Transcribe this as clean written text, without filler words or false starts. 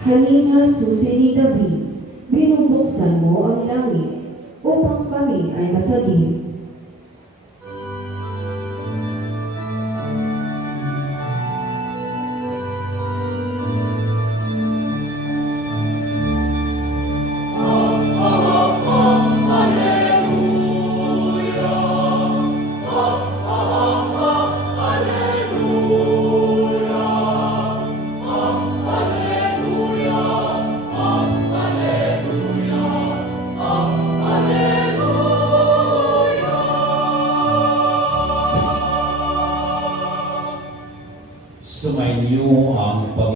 Halina, susi ni David, binubuksan mo ang langit, upang kami ay masagip. Sumainyo ang